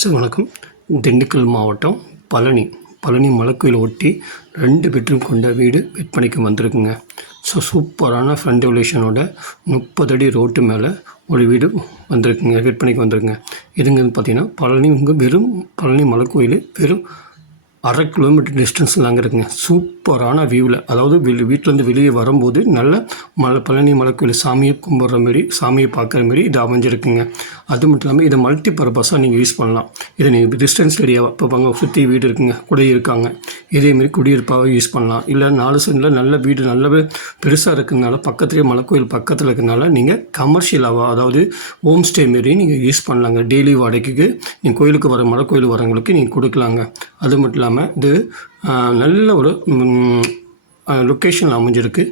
Sir வணக்கம். திண்டுக்கல் மாவட்டம் பழனி. பழனி மலைக்கோயில் ஒட்டி ரெண்டு பெட்ரூம் கொண்ட வீடு விற்பனைக்கு வந்திருக்குங்க. ஸோ சூப்பரான ஃப்ரண்ட் எவலேஷனோட முப்பது அடி ரோட்டு மேலே ஒரு வீடு வந்திருக்குங்க விற்பனைக்கு வந்திருக்குங்க. இதுங்க பார்த்தீங்கன்னா பழனி உங்கள் வெறும் பழனி மலைக்கோயில் வெறும் அரை கிலோமீட்டர் டிஸ்டன்ஸில் அங்கே இருக்குங்க. சூப்பரான வியூவில் அதாவது வெளி வீட்டிலேருந்து வெளியே வரும்போது நல்ல மலை பழனி மலைக்கோயில் சாமியை கும்பிட்ற மாரி சாமியை பார்க்குற மாரி இது அமைஞ்சிருக்குங்க. அது மட்டும் இல்லாமல் இதை மல்டி பர்பஸாக நீங்கள் யூஸ் பண்ணலாம். இதை நீங்கள் டிஸ்டன்ஸ் ஏரியாவாக இப்போ அங்கே சுற்றி வீடு இருக்குங்க குடியிருக்காங்க இதேமாரி குடியிருப்பாக யூஸ் பண்ணலாம். இல்லை நாலு சென்டில் நல்ல வீடு நல்ல பெருசாக இருக்கிறதுனால பக்கத்துலேயே மலைக்கோயில் பக்கத்தில் இருக்கிறதுனால நீங்கள் கமர்ஷியலாக அதாவது ஹோம் ஸ்டே மாரி நீங்கள் யூஸ் பண்ணலாங்க. டெய்லி வாடகைக்கு நீங்கள் கோயிலுக்கு வர மலைக்கோயில் வரவங்களுக்கு நீங்கள் கொடுக்கலாங்க. அது மட்டும் இல்லாமல் இது நல்ல ஒரு லொக்கேஷனில் அமைஞ்சிருக்கு.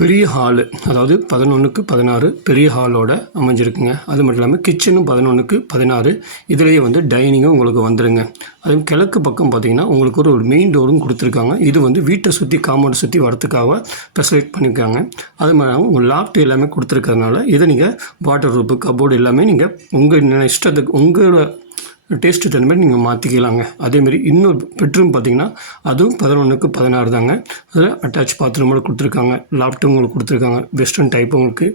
பெரிய ஹாலு அதாவது பதினொன்றுக்கு பதினாறு பெரிய ஹாலோட அமைஞ்சிருக்குங்க. அது மட்டும் இல்லாமல் கிச்சனும் பதினொன்றுக்கு பதினாறு. இதுலேயே வந்து டைனிங்கும் உங்களுக்கு வந்துடுங்க அதுவும் கிழக்கு பக்கம் பார்த்தீங்கன்னா உங்களுக்கு ஒரு ஒரு மெயின் டோரும் கொடுத்துருக்காங்க. இது வந்து வீட்டை சுற்றி காம்பவுண்ட் சுற்றி வரத்துக்காக ஃபெசிலேட் பண்ணியிருக்காங்க அது மாதிரி உங்கள் லாப்ட் எல்லாமே கொடுத்துருக்கறதுனால இதை நீங்கள் வாட்டர் ரூப்பு கபோர்டு எல்லாமே நீங்கள் உங்கள் இஷ்டத்துக்கு உங்களோட டேஸ்ட்டு தகுந்த மாதிரி நீங்கள் மாற்றிக்கலாங்க அதேமாரி இன்னொரு பெட்ரூம் பார்த்தீங்கன்னா அதுவும் பதினொன்றுக்கு பதினாறு தாங்க. அதில் அட்டாச் பாத்ரூமோட கொடுத்துருக்காங்க. லாப்டும் உங்களுக்கு கொடுத்துருக்காங்க. வெஸ்டர்ன் டைப் உங்களுக்கு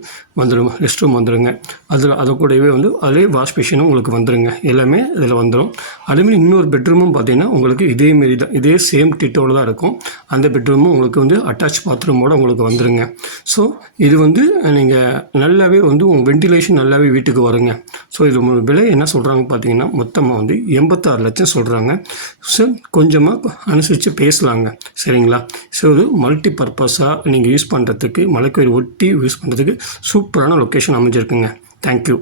வந்துடும் ரெஸ்ட் ரூம் வந்துடுங்க அதில் அது கூடவே வந்து அதே வாஷ் மிஷினும் உங்களுக்கு வந்துடுங்க எல்லாமே இதில் வந்துடும் அதேமாரி இன்னொரு பெட்ரூமும் பார்த்தீங்கன்னா உங்களுக்கு இதேமாரி தான். இதே சேம் டிட்டோடு தான் இருக்கும். அந்த பெட்ரூமும் உங்களுக்கு வந்து அட்டாச் பாத்ரூமோட உங்களுக்கு வந்துடுங்க ஸோ இது வந்து நீங்கள் நல்லாவே வந்து உங்கள் வென்டிலேஷன் நல்லாவே வீட்டுக்கு வருங்க. ஸோ இது விலை என்ன சொல்கிறாங்க பார்த்தீங்கன்னா மொத்தமாக வந்து எண்பத்தாறு லட்சம் சொல்கிறாங்க ஸோ கொஞ்சமாக அனுசரித்து பேசலாங்க. சரிங்களா? ஸோ இது மல்டி பர்பஸாக நீங்கள் யூஸ் பண்ணுறதுக்கு மலைக்கோயில் ஒட்டி யூஸ் பண்ணுறதுக்கு சூப்பரான லொக்கேஷன் அமைஞ்சிருக்குங்க. தேங்க்யூ